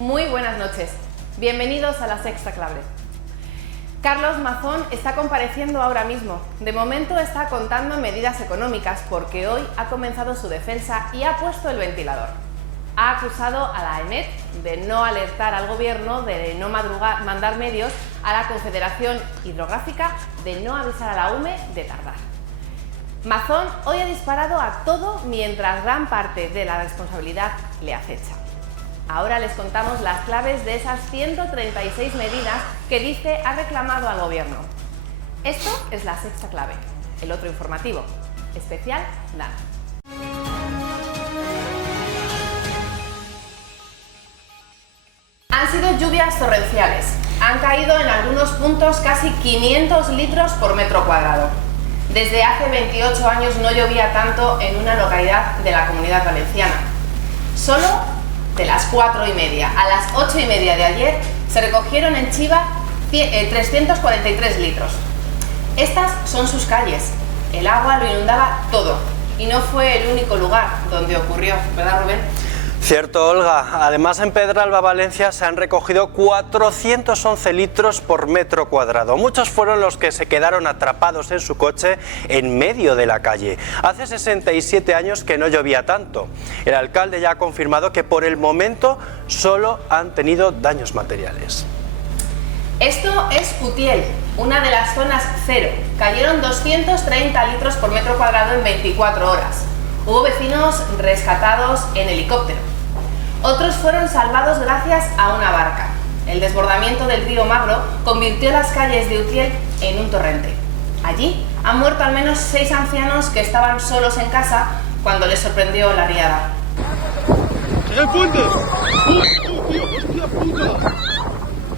Muy buenas noches. Bienvenidos a La Sexta Clave. Carlos Mazón está compareciendo ahora mismo. De momento está contando medidas económicas porque hoy ha comenzado su defensa y ha puesto el ventilador. Ha acusado a la AEMET de no alertar al gobierno, de no mandar medios, a la Confederación Hidrográfica de no avisar a la UME de tardar. Mazón hoy ha disparado a todo mientras gran parte de la responsabilidad le acecha. Ahora les contamos las claves de esas 136 medidas que dice ha reclamado al gobierno. Esto es La Sexta Clave, el otro informativo, especial DANA. Han sido lluvias torrenciales. Han caído en algunos puntos casi 500 litros por metro cuadrado. Desde hace 28 años no llovía tanto en una localidad de la Comunidad Valenciana. Solo de las 4:30 a las 8:30 de ayer se recogieron en Chiva 343 litros. Estas son sus calles. El agua lo inundaba todo y no fue el único lugar donde ocurrió, ¿verdad, Rubén? Cierto, Olga. Además, en Pedralba, Valencia, se han recogido 411 litros por metro cuadrado. Muchos fueron los que se quedaron atrapados en su coche en medio de la calle. Hace 67 años que no llovía tanto. El alcalde ya ha confirmado que por el momento solo han tenido daños materiales. Esto es Utiel, una de las zonas cero. Cayeron 230 litros por metro cuadrado en 24 horas. Hubo vecinos rescatados en helicóptero. Otros fueron salvados gracias a una barca. El desbordamiento del río Magro convirtió las calles de Utiel en un torrente. Allí han muerto al menos 6 ancianos que estaban solos en casa cuando les sorprendió la riada. ¡El puente! ¡Hostia puta!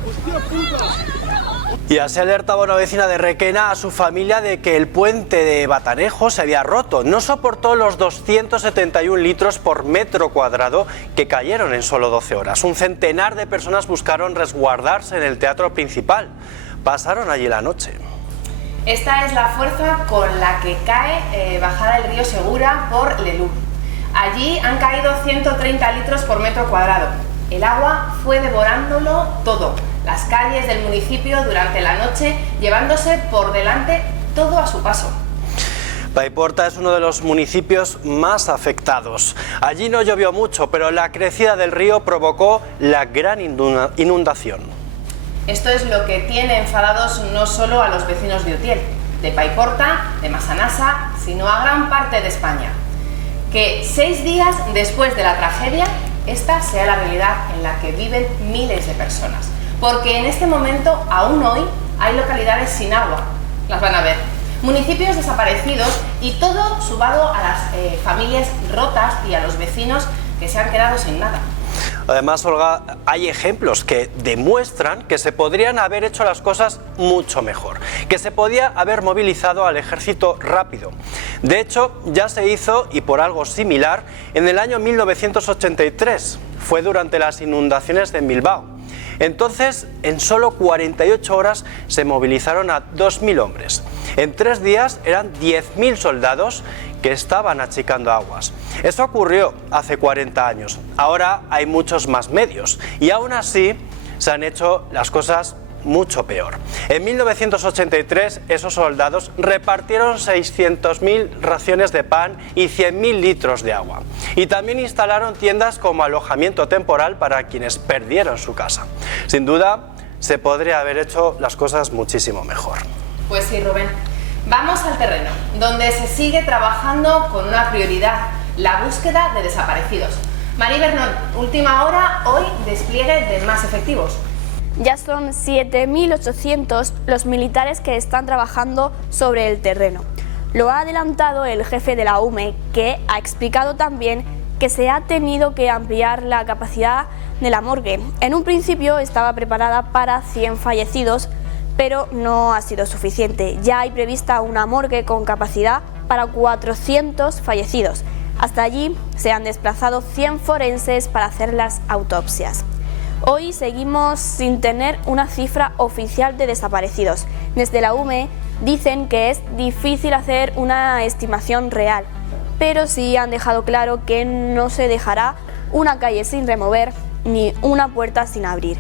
¡Hostia puta! Y así alertaba una vecina de Requena a su familia de que el puente de Batanejo se había roto. No soportó los 271 litros por metro cuadrado que cayeron en solo 12 horas. Un centenar de personas buscaron resguardarse en el teatro principal. Pasaron allí la noche. Esta es la fuerza con la que cae bajada el río Segura por Lelú. Allí han caído 130 litros por metro cuadrado. El agua fue devorándolo todo. Las calles del municipio durante la noche, llevándose por delante todo a su paso. Paiporta es uno de los municipios más afectados. Allí no llovió mucho, pero la crecida del río provocó la gran inundación. Esto es lo que tiene enfadados no solo a los vecinos de Utiel, de Paiporta, de Massanassa, sino a gran parte de España. Que 6 días después de la tragedia, esta sea la realidad en la que viven miles de personas. Porque en este momento, aún hoy, hay localidades sin agua, las van a ver, municipios desaparecidos y todo sumado a las familias rotas y a los vecinos que se han quedado sin nada. Además, Olga, hay ejemplos que demuestran que se podrían haber hecho las cosas mucho mejor, que se podía haber movilizado al ejército rápido. De hecho, ya se hizo, y por algo similar, en el año 1983, fue durante las inundaciones de Bilbao. Entonces, en solo 48 horas se movilizaron a 2.000 hombres. En 3 días eran 10.000 soldados que estaban achicando aguas. Eso ocurrió hace 40 años. Ahora hay muchos más medios y aún así se han hecho las cosas mucho peor. En 1983 esos soldados repartieron 600.000 raciones de pan y 100.000 litros de agua. Y también instalaron tiendas como alojamiento temporal para quienes perdieron su casa. Sin duda, se podría haber hecho las cosas muchísimo mejor. Pues sí, Rubén. Vamos al terreno, donde se sigue trabajando con una prioridad, la búsqueda de desaparecidos. María Bernón, última hora, hoy despliegue de más efectivos. Ya son 7.800 los militares que están trabajando sobre el terreno. Lo ha adelantado el jefe de la UME, que ha explicado también que se ha tenido que ampliar la capacidad de la morgue. En un principio estaba preparada para 100 fallecidos, pero no ha sido suficiente. Ya hay prevista una morgue con capacidad para 400 fallecidos. Hasta allí se han desplazado 100 forenses para hacer las autopsias. Hoy seguimos sin tener una cifra oficial de desaparecidos. Desde la UME dicen que es difícil hacer una estimación real, pero sí han dejado claro que no se dejará una calle sin remover ni una puerta sin abrir.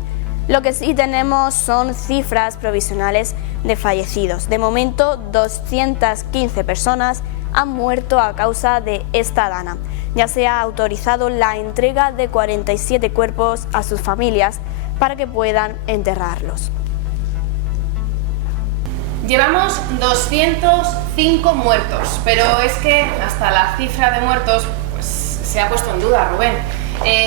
Lo que sí tenemos son cifras provisionales de fallecidos. De momento, 215 personas han muerto a causa de esta dana. Ya se ha autorizado la entrega de 47 cuerpos a sus familias para que puedan enterrarlos. Llevamos 205 muertos, pero es que hasta la cifra de muertos pues, se ha puesto en duda, Rubén.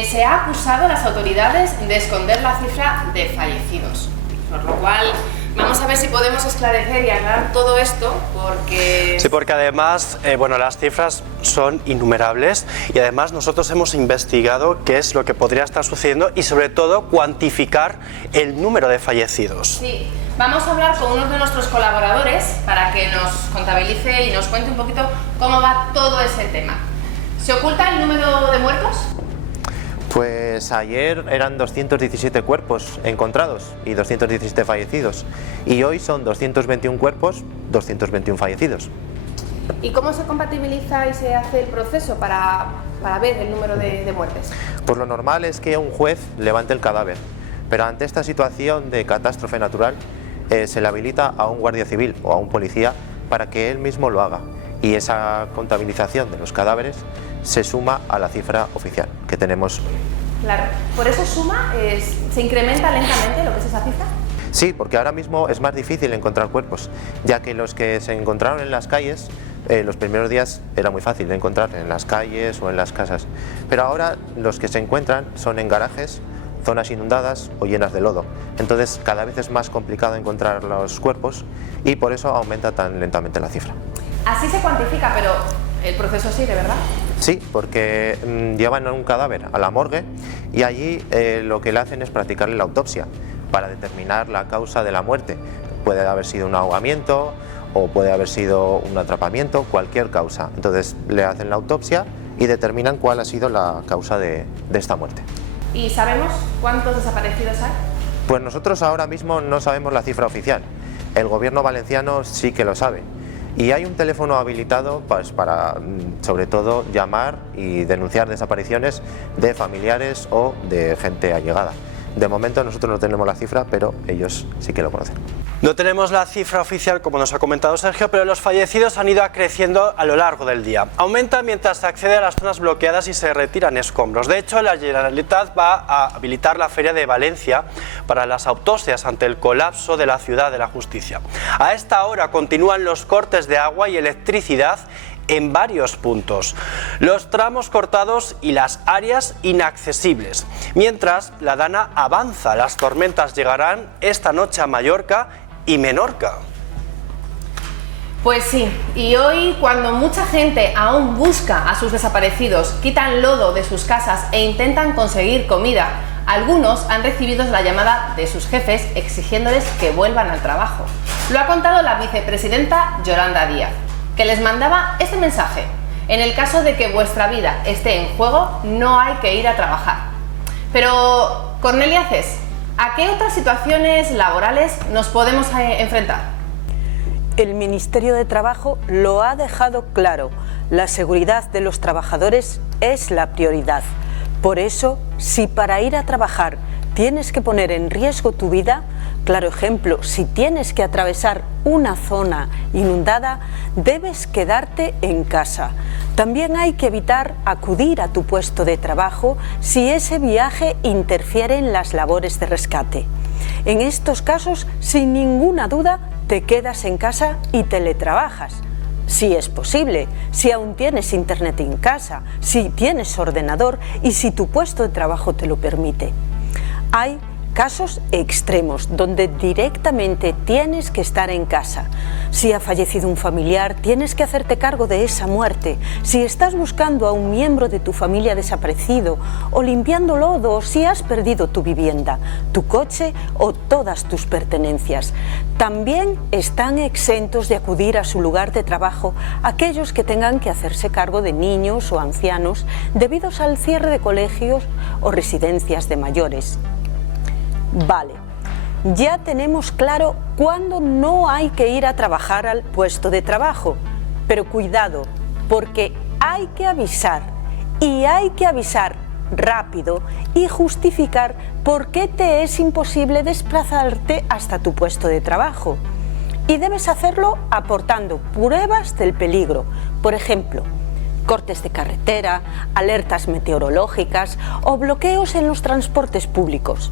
Se ha acusado a las autoridades de esconder la cifra de fallecidos, por lo cual vamos a ver si podemos esclarecer y aclarar todo esto, porque... Sí, porque además, bueno, las cifras son innumerables y además nosotros hemos investigado qué es lo que podría estar sucediendo y sobre todo cuantificar el número de fallecidos. Sí, vamos a hablar con uno de nuestros colaboradores para que nos contabilice y nos cuente un poquito cómo va todo ese tema. ¿Se oculta el número de muertos? Pues ayer eran 217 cuerpos encontrados y 217 fallecidos y hoy son 221 cuerpos, 221 fallecidos. ¿Y cómo se compatibiliza y se hace el proceso para ver el número de muertes? Pues lo normal es que un juez levante el cadáver, pero ante esta situación de catástrofe natural se le habilita a un guardia civil o a un policía para que él mismo lo haga y esa contabilización de los cadáveres se suma a la cifra oficial que tenemos. Claro, ¿por eso suma? ¿Se incrementa lentamente lo que es esa cifra? Sí, porque ahora mismo es más difícil encontrar cuerpos, ya que los que se encontraron en las calles, los primeros días era muy fácil de encontrar en las calles o en las casas, pero ahora los que se encuentran son en garajes, zonas inundadas o llenas de lodo, entonces cada vez es más complicado encontrar los cuerpos y por eso aumenta tan lentamente la cifra. Así se cuantifica, pero el proceso sigue, ¿verdad? Sí, porque llevan un cadáver a la morgue y allí lo que le hacen es practicarle la autopsia para determinar la causa de la muerte. Puede haber sido un ahogamiento o puede haber sido un atrapamiento, cualquier causa. Entonces le hacen la autopsia y determinan cuál ha sido la causa de esta muerte. ¿Y sabemos cuántos desaparecidos hay? Pues nosotros ahora mismo no sabemos la cifra oficial. El gobierno valenciano sí que lo sabe. Y hay un teléfono habilitado pues, para, sobre todo, llamar y denunciar desapariciones de familiares o de gente allegada. De momento nosotros no tenemos la cifra, pero ellos sí que lo conocen. No tenemos la cifra oficial, como nos ha comentado Sergio, pero los fallecidos han ido creciendo a lo largo del día. Aumenta mientras se accede a las zonas bloqueadas y se retiran escombros. De hecho, la Generalitat va a habilitar la Feria de Valencia para las autopsias ante el colapso de la ciudad de la justicia. A esta hora continúan los cortes de agua y electricidad en varios puntos, los tramos cortados y las áreas inaccesibles. Mientras, la dana avanza, las tormentas llegarán esta noche a Mallorca y Menorca. Pues sí, y hoy cuando mucha gente aún busca a sus desaparecidos, quitan lodo de sus casas e intentan conseguir comida, algunos han recibido la llamada de sus jefes exigiéndoles que vuelvan al trabajo. Lo ha contado la vicepresidenta Yolanda Díaz, que les mandaba este mensaje: en el caso de que vuestra vida esté en juego, no hay que ir a trabajar. Pero, Cornelia Cés, ¿a qué otras situaciones laborales nos podemos enfrentar? El Ministerio de Trabajo lo ha dejado claro: la seguridad de los trabajadores es la prioridad. Por eso, si para ir a trabajar tienes que poner en riesgo tu vida, claro ejemplo, si tienes que atravesar una zona inundada, debes quedarte en casa. También hay que evitar acudir a tu puesto de trabajo si ese viaje interfiere en las labores de rescate. En estos casos, sin ninguna duda, te quedas en casa y teletrabajas. Si es posible, si aún tienes internet en casa, si tienes ordenador y si tu puesto de trabajo te lo permite. Hay casos extremos donde directamente tienes que estar en casa. Si ha fallecido un familiar, tienes que hacerte cargo de esa muerte. Si estás buscando a un miembro de tu familia desaparecido o limpiando lodo, o si has perdido tu vivienda, tu coche o todas tus pertenencias. También están exentos de acudir a su lugar de trabajo aquellos que tengan que hacerse cargo de niños o ancianos debido al cierre de colegios o residencias de mayores. Vale, ya tenemos claro cuándo no hay que ir a trabajar al puesto de trabajo, pero cuidado, porque hay que avisar, y hay que avisar rápido y justificar por qué te es imposible desplazarte hasta tu puesto de trabajo. Y debes hacerlo aportando pruebas del peligro, por ejemplo, cortes de carretera, alertas meteorológicas o bloqueos en los transportes públicos.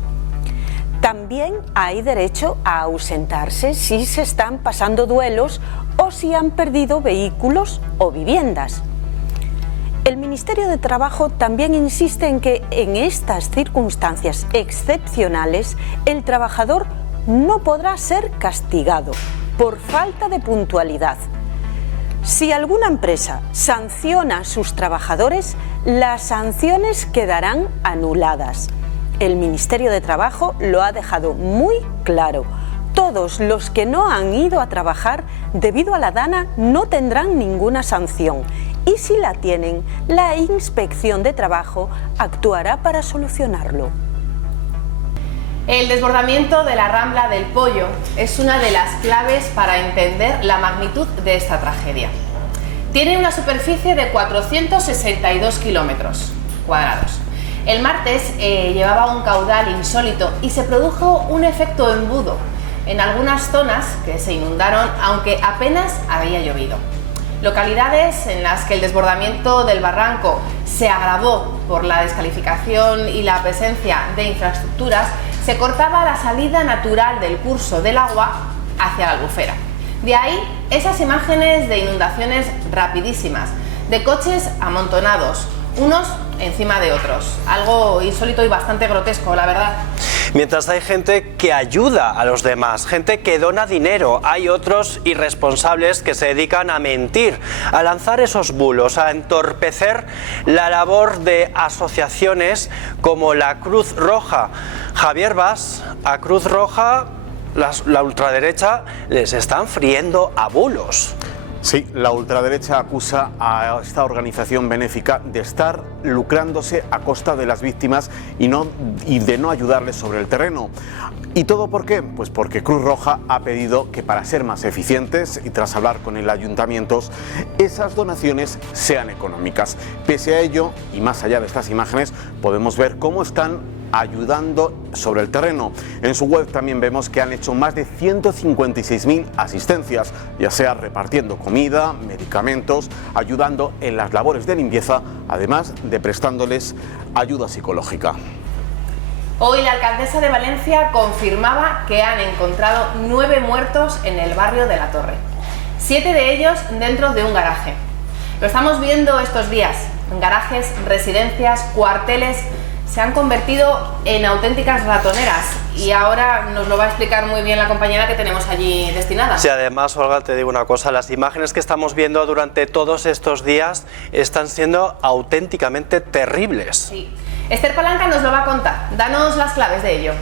También hay derecho a ausentarse si se están pasando duelos o si han perdido vehículos o viviendas. El Ministerio de Trabajo también insiste en que en estas circunstancias excepcionales el trabajador no podrá ser castigado por falta de puntualidad. Si alguna empresa sanciona a sus trabajadores, las sanciones quedarán anuladas. El Ministerio de Trabajo lo ha dejado muy claro. Todos los que no han ido a trabajar debido a la dana no tendrán ninguna sanción. Y si la tienen, la Inspección de Trabajo actuará para solucionarlo. El desbordamiento de la Rambla del Pollo es una de las claves para entender la magnitud de esta tragedia. Tiene una superficie de 462 kilómetros cuadrados. El martes llevaba un caudal insólito y se produjo un efecto embudo en algunas zonas que se inundaron, aunque apenas había llovido. Localidades en las que el desbordamiento del barranco se agravó por la descalificación y la presencia de infraestructuras, se cortaba la salida natural del curso del agua hacia la albufera. De ahí esas imágenes de inundaciones rapidísimas, de coches amontonados, unos encima de otros. Algo insólito y bastante grotesco, la verdad. Mientras hay gente que ayuda a los demás, gente que dona dinero, hay otros irresponsables que se dedican a mentir, a lanzar esos bulos, a entorpecer la labor de asociaciones como la Cruz Roja. Javier Bas, a Cruz Roja, la ultraderecha les están friendo a bulos. Sí, la ultraderecha acusa a esta organización benéfica de estar lucrándose a costa de las víctimas y de no ayudarles sobre el terreno. ¿Y todo por qué? Pues porque Cruz Roja ha pedido que para ser más eficientes y tras hablar con el ayuntamiento, esas donaciones sean económicas. Pese a ello, y más allá de estas imágenes, podemos ver cómo están ayudando sobre el terreno. En su web también vemos que han hecho más de 156.000 asistencias, ya sea repartiendo comida, medicamentos, ayudando en las labores de limpieza, además de prestándoles ayuda psicológica. Hoy la alcaldesa de Valencia confirmaba que han encontrado 9 muertos en el barrio de La Torre, 7 de ellos dentro de un garaje. Lo estamos viendo estos días, garajes, residencias, cuarteles se han convertido en auténticas ratoneras y ahora nos lo va a explicar muy bien la compañera que tenemos allí destinada. Sí, además, Olga, te digo una cosa, las imágenes que estamos viendo durante todos estos días están siendo auténticamente terribles. Sí. Esther Palanca nos lo va a contar, danos las claves de ello.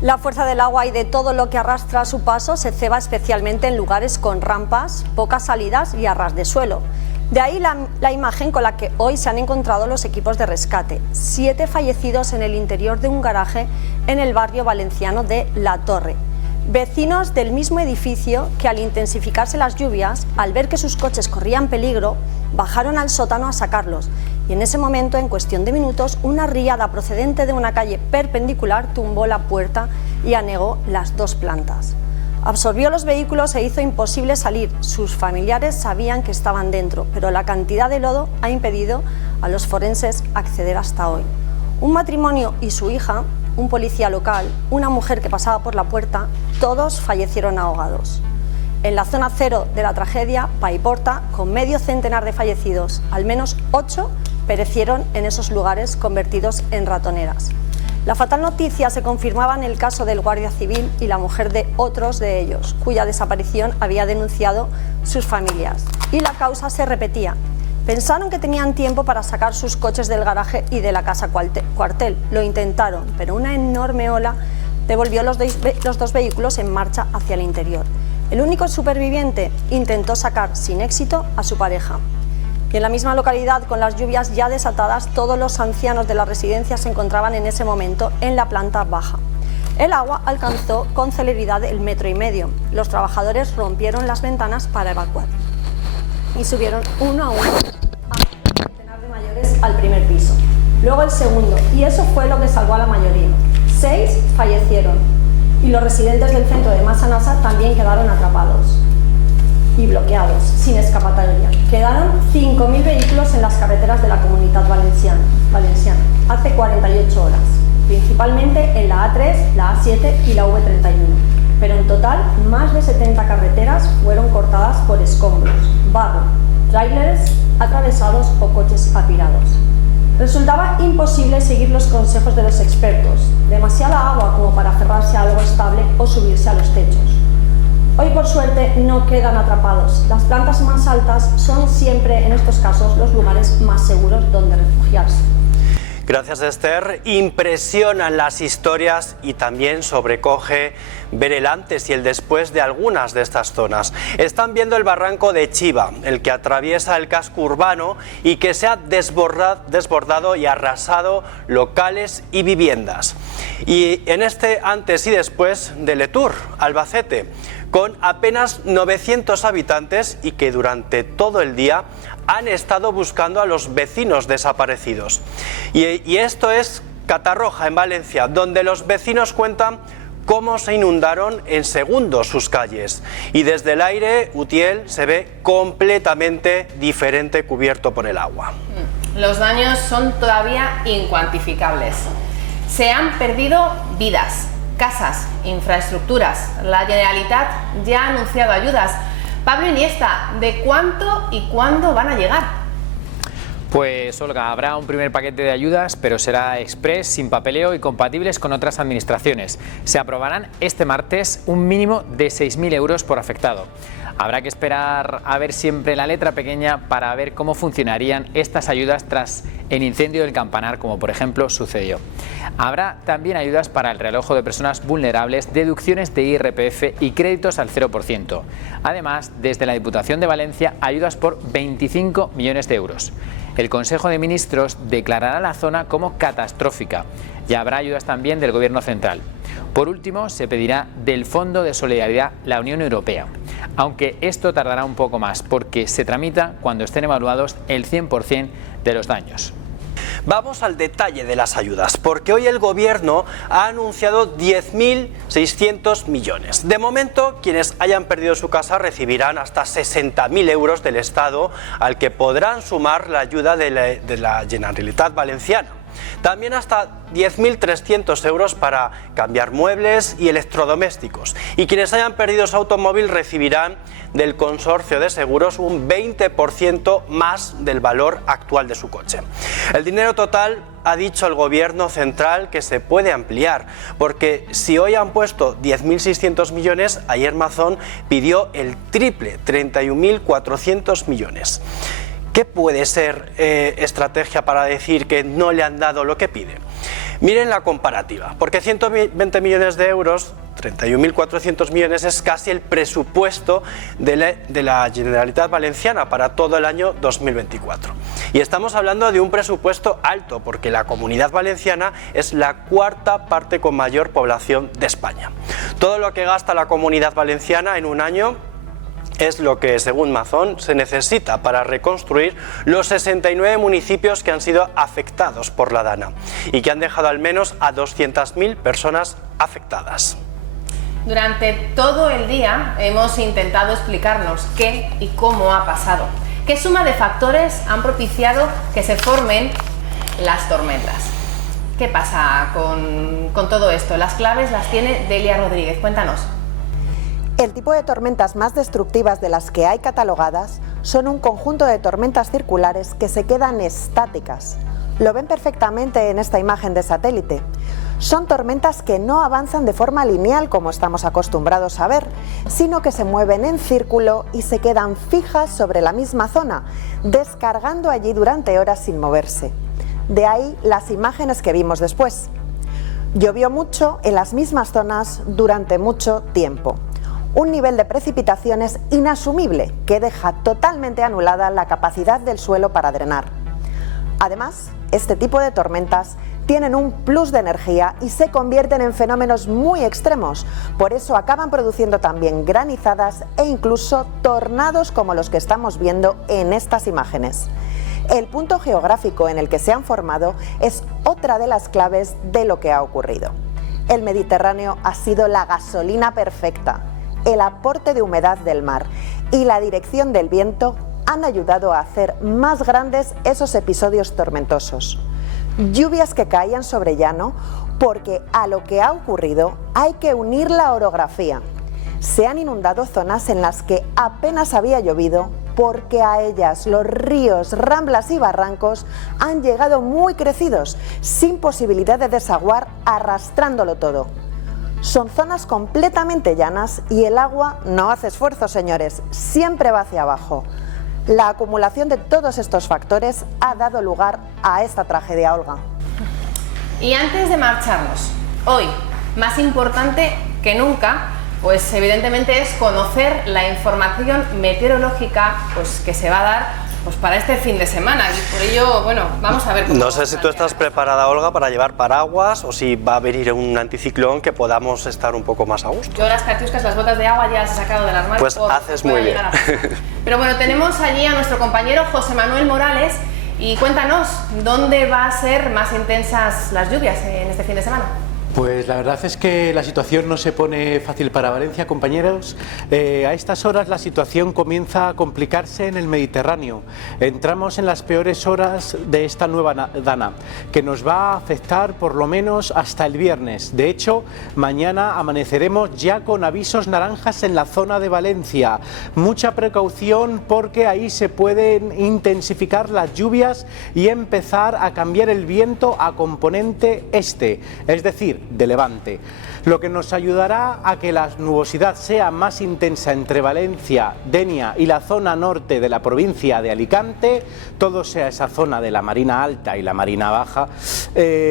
La fuerza del agua y de todo lo que arrastra a su paso se ceba especialmente en lugares con rampas, pocas salidas y a ras de suelo. De ahí la imagen con la que hoy se han encontrado los equipos de rescate. 7 fallecidos en el interior de un garaje en el barrio valenciano de La Torre. Vecinos del mismo edificio que al intensificarse las lluvias, al ver que sus coches corrían peligro, bajaron al sótano a sacarlos. Y en ese momento, en cuestión de minutos, una riada procedente de una calle perpendicular tumbó la puerta y anegó las 2 plantas. Absorbió los vehículos e hizo imposible salir. Sus familiares sabían que estaban dentro, pero la cantidad de lodo ha impedido a los forenses acceder hasta hoy. Un matrimonio y su hija, un policía local, una mujer que pasaba por la puerta, todos fallecieron ahogados. En la zona cero de la tragedia, Paiporta, con medio centenar de fallecidos, al menos 8 perecieron en esos lugares convertidos en ratoneras. La fatal noticia se confirmaba en el caso del guardia civil y la mujer de otros de ellos, cuya desaparición había denunciado sus familias. Y la causa se repetía. Pensaron que tenían tiempo para sacar sus coches del garaje y de la casa cuartel. Lo intentaron, pero una enorme ola devolvió los 2 vehículos en marcha hacia el interior. El único superviviente intentó sacar sin éxito a su pareja. Y en la misma localidad, con las lluvias ya desatadas, todos los ancianos de la residencia se encontraban en ese momento en la planta baja. El agua alcanzó con celeridad el 1,5 metros. Los trabajadores rompieron las ventanas para evacuar y subieron uno a uno a un centenar de mayores al primer piso. luego el segundo, y eso fue lo que salvó a la mayoría. 6 fallecieron y los residentes del centro de Massanassa también quedaron atrapados y bloqueados, sin escapatoria. Quedaron 5.000 vehículos en las carreteras de la Comunidad Valenciana hace 48 horas, principalmente en la A3, la A7 y la V31. Pero en total, más de 70 carreteras fueron cortadas por escombros, barro, tráilers atravesados o coches apirados. Resultaba imposible seguir los consejos de los expertos, demasiada agua como para aferrarse a algo estable o subirse a los techos. Hoy, por suerte, no quedan atrapados. Las plantas más altas son siempre, en estos casos, los lugares más seguros donde refugiarse. Gracias, Esther. Impresionan las historias y también sobrecoge ver el antes y el después de algunas de estas zonas. Están viendo el barranco de Chiva, el que atraviesa el casco urbano y que se ha desbordado y arrasado locales y viviendas. Y en este antes y después de Letur, Albacete, con apenas 900 habitantes y que durante todo el día han estado buscando a los vecinos desaparecidos. Y esto es Catarroja, en Valencia, donde los vecinos cuentan cómo se inundaron en segundos sus calles. Y desde el aire, Utiel se ve completamente diferente, cubierto por el agua. Los daños son todavía incuantificables. Se han perdido vidas, casas, infraestructuras. La Generalitat ya ha anunciado ayudas. Pablo Iniesta, ¿de cuánto y cuándo van a llegar? Pues Olga, habrá un primer paquete de ayudas, pero será express, sin papeleo y compatibles con otras administraciones. Se aprobarán este martes un mínimo de 6.000 euros por afectado. Habrá que esperar a ver siempre la letra pequeña para ver cómo funcionarían estas ayudas tras el incendio del Campanar, como por ejemplo sucedió. Habrá también ayudas para el realojo de personas vulnerables, deducciones de IRPF y créditos al 0%. Además, desde la Diputación de Valencia, ayudas por 25 millones de euros. El Consejo de Ministros declarará la zona como catastrófica y habrá ayudas también del Gobierno central. Por último, se pedirá del Fondo de Solidaridad la Unión Europea, aunque esto tardará un poco más porque se tramita cuando estén evaluados el 100% de los daños. Vamos al detalle de las ayudas, porque hoy el Gobierno ha anunciado 10.600 millones. De momento, quienes hayan perdido su casa recibirán hasta 60.000 euros del Estado, al que podrán sumar la ayuda de la Generalitat Valenciana. También hasta 10.300 euros para cambiar muebles y electrodomésticos. Y quienes hayan perdido su automóvil recibirán del consorcio de seguros un 20% más del valor actual de su coche. El dinero total, ha dicho el Gobierno central, que se puede ampliar, porque si hoy han puesto 10.600 millones, ayer Mazón pidió el triple, 31.400 millones. ¿Qué puede ser estrategia para decir que no le han dado lo que pide? Miren la comparativa, porque 120 millones de euros, 31.400 millones, es casi el presupuesto de la Generalitat Valenciana para todo el año 2024. Y estamos hablando de un presupuesto alto, porque la Comunidad Valenciana es la cuarta parte con mayor población de España. Todo lo que gasta la Comunidad Valenciana en un año es lo que, según Mazón, se necesita para reconstruir los 69 municipios que han sido afectados por la Dana y que han dejado al menos a 200.000 personas afectadas. Durante todo el día hemos intentado explicarnos qué y cómo ha pasado. ¿Qué suma de factores han propiciado que se formen las tormentas? ¿Qué pasa con todo esto? Las claves las tiene Delia Rodríguez. Cuéntanos. El tipo de tormentas más destructivas de las que hay catalogadas son un conjunto de tormentas circulares que se quedan estáticas. Lo ven perfectamente en esta imagen de satélite. Son tormentas que no avanzan de forma lineal como estamos acostumbrados a ver, sino que se mueven en círculo y se quedan fijas sobre la misma zona, descargando allí durante horas sin moverse. De ahí las imágenes que vimos después. Llovió mucho en las mismas zonas durante mucho tiempo. Un nivel de precipitaciones inasumible que deja totalmente anulada la capacidad del suelo para drenar. Además, este tipo de tormentas tienen un plus de energía y se convierten en fenómenos muy extremos, por eso acaban produciendo también granizadas e incluso tornados como los que estamos viendo en estas imágenes. El punto geográfico en el que se han formado es otra de las claves de lo que ha ocurrido. El Mediterráneo ha sido la gasolina perfecta. El aporte de humedad del mar y la dirección del viento han ayudado a hacer más grandes esos episodios tormentosos. Lluvias que caían sobre llano porque a lo que ha ocurrido hay que unir la orografía. Se han inundado zonas en las que apenas había llovido porque a ellas los ríos, ramblas y barrancos han llegado muy crecidos, sin posibilidad de desaguar, arrastrándolo todo. Son zonas completamente llanas y el agua no hace esfuerzo, señores, siempre va hacia abajo. La acumulación de todos estos factores ha dado lugar a esta tragedia, Olga. Y antes de marcharnos, hoy, más importante que nunca, pues evidentemente es conocer la información meteorológica pues, que se va a dar pues, para este fin de semana. Y por ello, bueno, vamos a ver cómo... No sé si tú estás preparada, Olga, para llevar paraguas o si va a venir un anticiclón que podamos estar un poco más a gusto. Yo las catiuscas, las botas de agua ya las he sacado del armario. Pues haces muy bien. Pero bueno, tenemos allí a nuestro compañero José Manuel Morales y cuéntanos, ¿dónde va a ser más intensas las lluvias en este fin de semana? Pues la verdad es que la situación no se pone fácil para Valencia, compañeros. A estas horas la situación comienza a complicarse en el Mediterráneo. Entramos en las peores horas de esta nueva dana, que nos va a afectar por lo menos hasta el viernes. De hecho, mañana amaneceremos ya con avisos naranjas en la zona de Valencia. Mucha precaución porque ahí se pueden intensificar las lluvias y empezar a cambiar el viento a componente este, es decir, de levante, lo que nos ayudará a que la nubosidad sea más intensa entre Valencia, Denia y la zona norte de la provincia de Alicante, todo sea esa zona de la Marina Alta y la Marina Baja.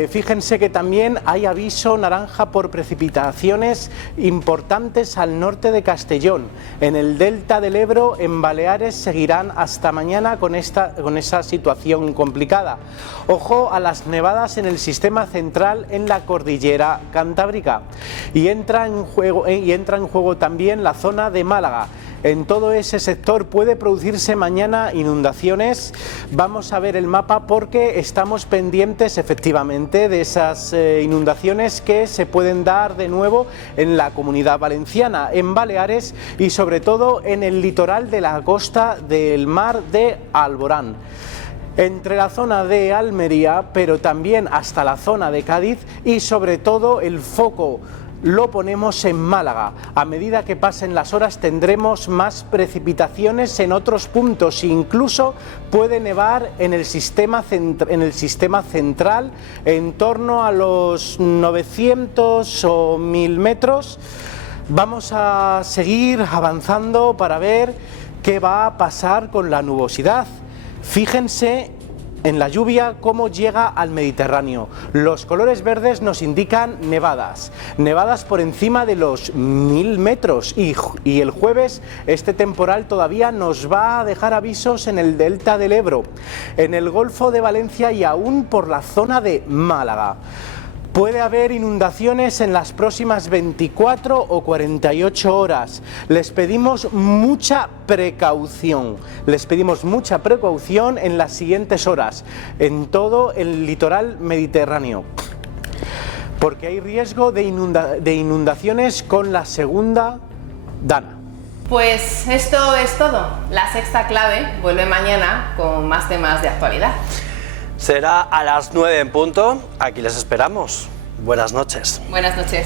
Fíjense que también hay aviso naranja por precipitaciones importantes al norte de Castellón. En el delta del Ebro, en Baleares, seguirán hasta mañana con esa situación complicada. Ojo a las nevadas en el sistema central en la cordillera cantábrica. Y entra en juego también la zona de Málaga. En todo ese sector puede producirse mañana inundaciones. Vamos a ver el mapa porque estamos pendientes efectivamente de esas inundaciones que se pueden dar de nuevo en la Comunidad Valenciana, en Baleares y sobre todo en el litoral de la costa del mar de Alborán. Entre la zona de Almería, pero también hasta la zona de Cádiz y sobre todo el foco lo ponemos en Málaga. A medida que pasen las horas tendremos más precipitaciones en otros puntos, incluso puede nevar en el sistema central en torno a los 900 o 1000 metros. Vamos a seguir avanzando para ver qué va a pasar con la nubosidad. Fíjense en la lluvia cómo llega al Mediterráneo. Los colores verdes nos indican nevadas por encima de los 1000 metros y el jueves este temporal todavía nos va a dejar avisos en el delta del Ebro, en el Golfo de Valencia y aún por la zona de Málaga. Puede haber inundaciones en las próximas 24 o 48 horas. Les pedimos mucha precaución en las siguientes horas, en todo el litoral mediterráneo, porque hay riesgo de inundaciones con la segunda dana. Pues esto es todo. La Sexta Clave vuelve mañana con más temas de actualidad. Será a las 9 en punto. Aquí les esperamos. Buenas noches. Buenas noches.